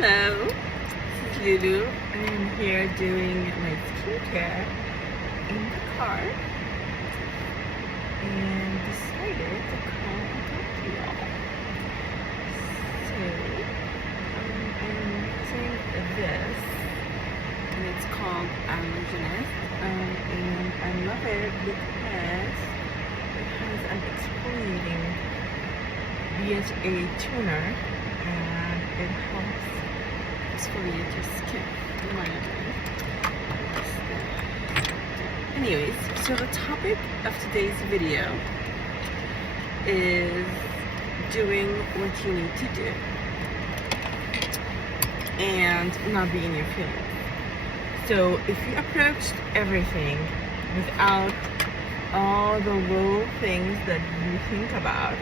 Hello, this is Lulu. I am here doing my skincare in the car and decided to come and talk to y'all. So, I'm using this and it's called Allergenist and I love it because it has an exfoliating BHA toner and it helps exfoliate your skin, in my opinion. Anyways, so the topic of today's video is doing what you need to do and not being in your feelings. So if you approached everything without all the little things that you think about,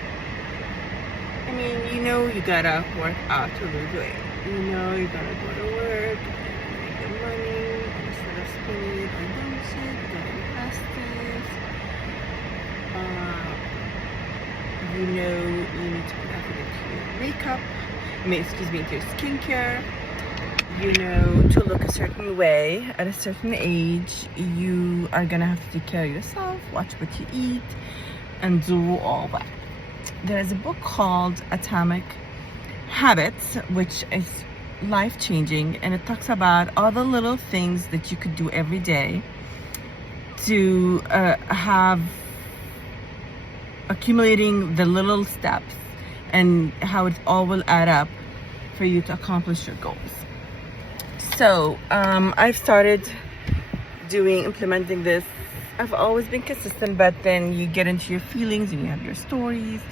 I mean, you know you gotta work out to lose weight. You know you gotta go to work and make the money instead of spending it on dumb shit. You gotta invest this. You know you need to put effort into your makeup. Into your skincare. You know to look a certain way at a certain age. You are gonna have to take care of yourself, watch what you eat, and do all that. There is a book called Atomic Habits, which is life-changing, and it talks about all the little things that you could do every day to have accumulating the little steps and how it all will add up for you to accomplish your goals. So I've started implementing this. I've always been consistent, but then you get into your feelings and you have your stories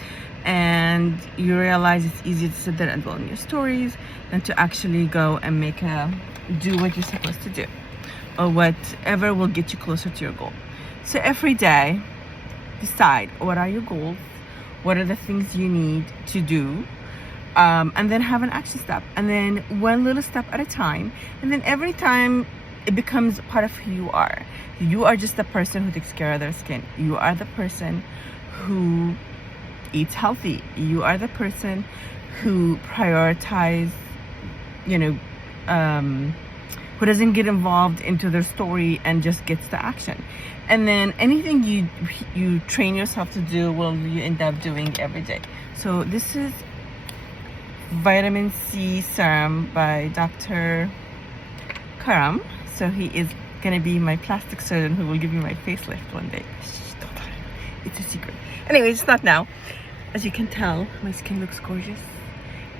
and you realize it's easier to sit there and dwell on your stories than to actually go and do what you're supposed to do or whatever will get you closer to your goal. So every day, decide what are your goals, what are the things you need to do, and then have an action step, and then one little step at a time, and then every time it becomes part of who you are. You are just the person who takes care of their skin. You are the person who eats healthy. You are the person who prioritizes, who doesn't get involved into their story and just gets to action. And then anything you train yourself to do you end up doing every day. So this is vitamin C serum by Dr. Karam. So he is gonna be my plastic surgeon who will give me my facelift one day. Shh, don't tell him. It's a secret. Anyways, it's not now. As you can tell, my skin looks gorgeous.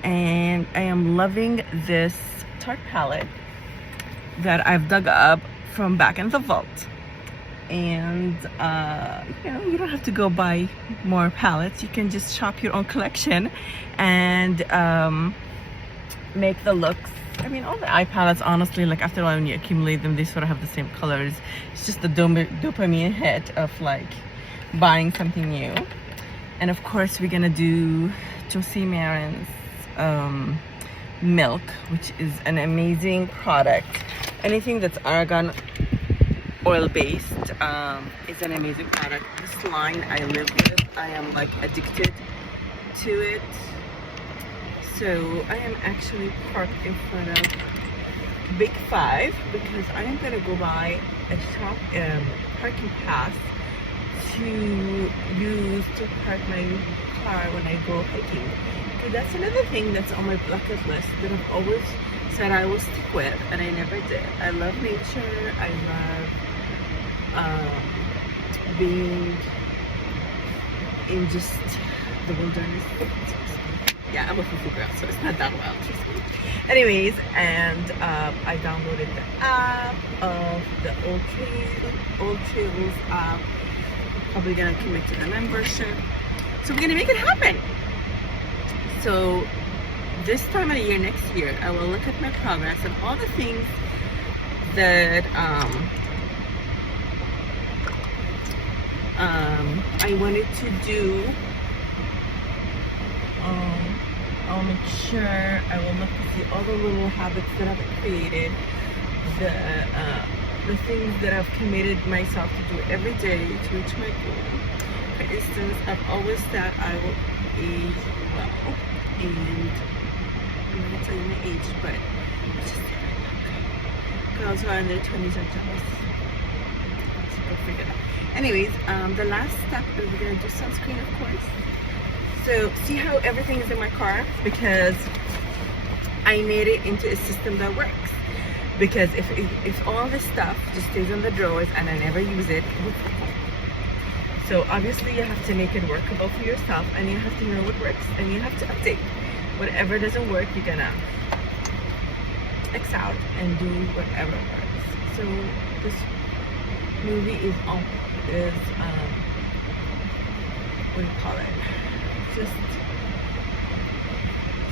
And I am loving this Tarte palette that I've dug up from back in the vault. And you don't have to go buy more palettes. You can just shop your own collection and make the looks. I mean, all the eye palettes, honestly, like after a while when you accumulate them, they sort of have the same colors. It's just the dopamine hit of like buying something new. And of course, we're gonna do Josie Maran's milk, which is an amazing product. Anything that's argan oil based is an amazing product. This line I live with. I am like addicted to it. So I am actually parked in front of Big Five because I am gonna go buy a parking pass to use to park my car when I go hiking. So that's another thing that's on my bucket list that I've always said I will stick with, and I never did. I love nature. I love being in just the wilderness. Yeah, I'm a foo girl, so it's not that wild, trust me. Anyways, and I downloaded the app of the Old Trails app. Probably gonna commit to the membership. So we're gonna make it happen. So this time of the year, next year, I will look at my progress and all the things that I wanted to do. I'll make sure I will look to see all the little habits that I've created, the things that I've committed myself to do every day to reach my goal. For instance, I've always said I will age well, and I'm not gonna tell you my age, but it's just girls who are in their 20s are jealous. So go figure it out. Anyways, the last step is we're gonna do sunscreen, of course. So see how everything is in my car? Because I made it into a system that works. Because if all this stuff just stays in the drawers and I never use it, so obviously you have to make it workable for yourself, and you have to know what works, and you have to update. Whatever doesn't work, you're gonna X out and do whatever works. So this movie is what do you call it? Just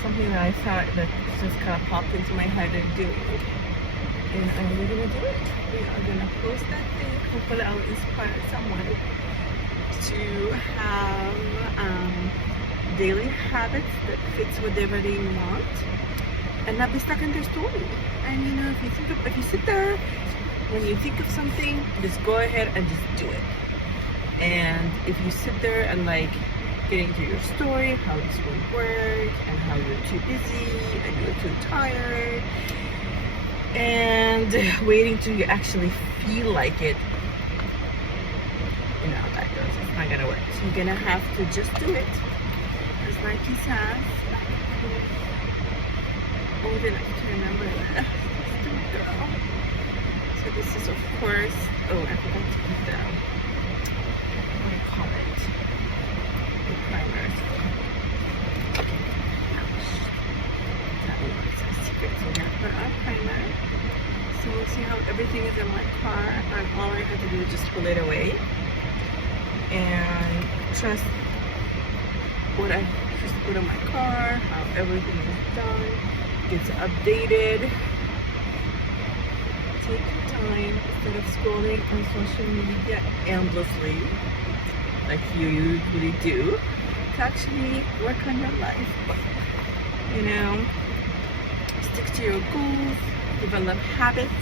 something that I thought that just kind of popped into my head and do. And we're gonna do it. We are gonna post that thing. Hopefully I'll inspire someone to have daily habits that fits whatever they want and not be stuck in their story. And you know, if you sit there, when you think of something, just go ahead and just do it. And if you sit there and like getting to your story, how this will work, and how you're too busy and you're too tired, and waiting till you actually feel like it, you know how that goes. It's not gonna work. So you're gonna have to just do it. As Nike says, old enough to remember that. Just do it, girl. So this is, of course, oh, I forgot to put the, what do you call it? The primer. That was a secret. So we're gonna put our primer. So we'll see how everything is in my car, and all I have to do is just pull it away and trust what I just put in my car, how everything is done, gets updated. Take your time instead of scrolling on social media endlessly like you usually do, to actually work on your life. You know, stick to your goals, develop habits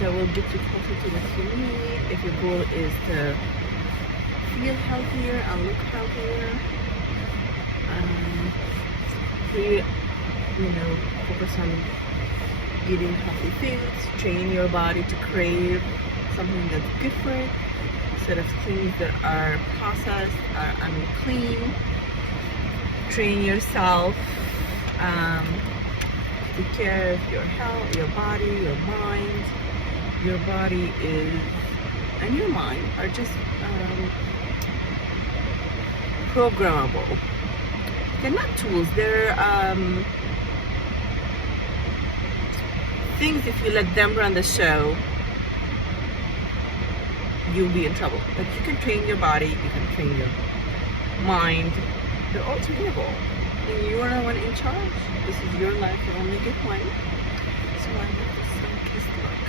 that will get you closer to what you need. If your goal is to feel healthier and look healthier, focus on eating healthy foods, train your body to crave something that's good for it instead of things that are processed, are unclean. Train yourself, take care of your health, your body, your mind. Your body is, and your mind are just programmable. They're not tools, they're things. If you let them run the show, you'll be in trouble. But you can train your body, you can train your mind. They're all trainable. And you are the one in charge. This is your life, you only get one. So I love this sun-kissed look.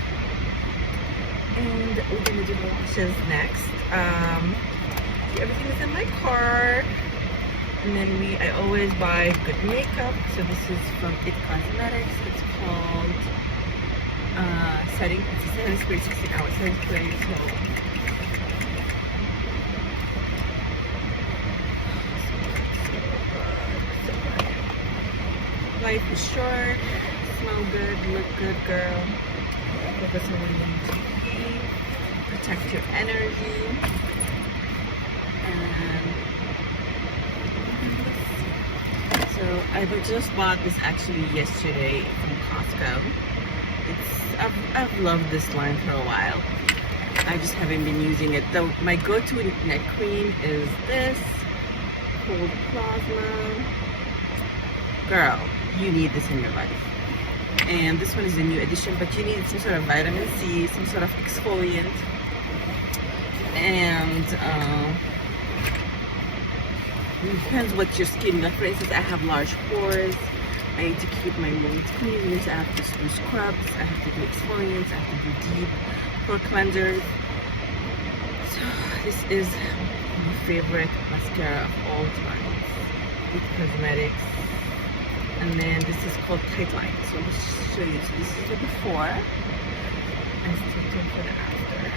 And we're gonna do the lashes next. Everything is in my car. And then I always buy good makeup. So this is from It Cosmetics. It's called Setting. It's a setting spray, 16 hours setting spray. So life is short. Smell good, look good, girl. Focus on what you need to be. Protect your energy. And so I just bought this actually yesterday from Costco. I've loved this line for a while. I just haven't been using it. Though my go-to neck cream is this Cold Plasma. Girl, you need this in your life. And this one is a new edition, but you need some sort of vitamin C, some sort of exfoliant, and it depends what your skin. Like for instance, I have large pores. I need to keep my wounds clean, so I have to do scrubs, I have to do exfoliants, I have to do deep pore cleansers. So this is my favorite mascara of all time. It Cosmetics. And then this is called Tightline. So let's show you. So this is the before. And stay tuned for the after.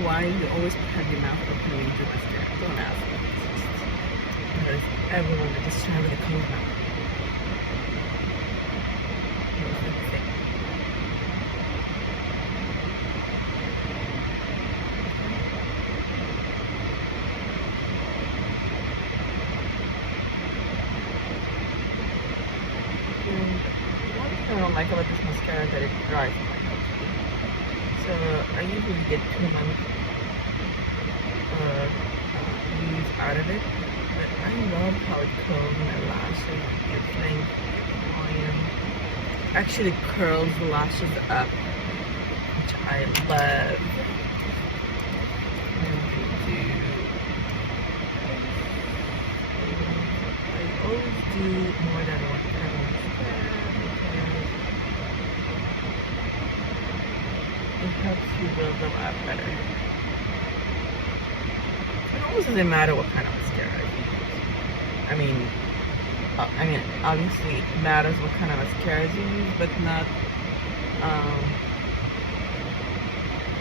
know why you always have your mouth open when you do mascara. Don't ask me. Because everyone is just trying with a closed mouth. One thing I don't like about this mascara is that it dries my nose. So I usually get 2 months use out of it, but I love how it curls my lashes. It's like actually curls the lashes up, which I love. I always do more than one kind of mascara because it helps you build them up better. It almost doesn't matter what kind of mascara you use. I mean, obviously it matters what kind of mascaras you use, but not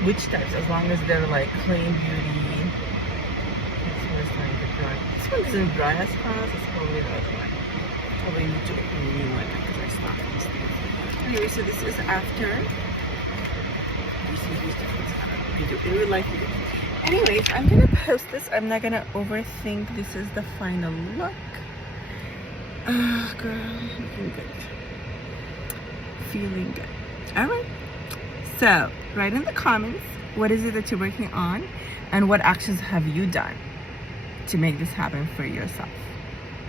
which types, as long as they're like clean beauty. This one is starting to dry. This one isn't dry as fast, it's probably the other one. Probably need to open a new one because I stopped these things. Anyway, so this is after. You see these differences? I don't know if you do in real life. You do. Anyways, I'm gonna post this. I'm not gonna overthink. This is the final look. Oh, girl, looking good. Feeling good. Alright. So, write in the comments what is it that you're working on and what actions have you done to make this happen for yourself.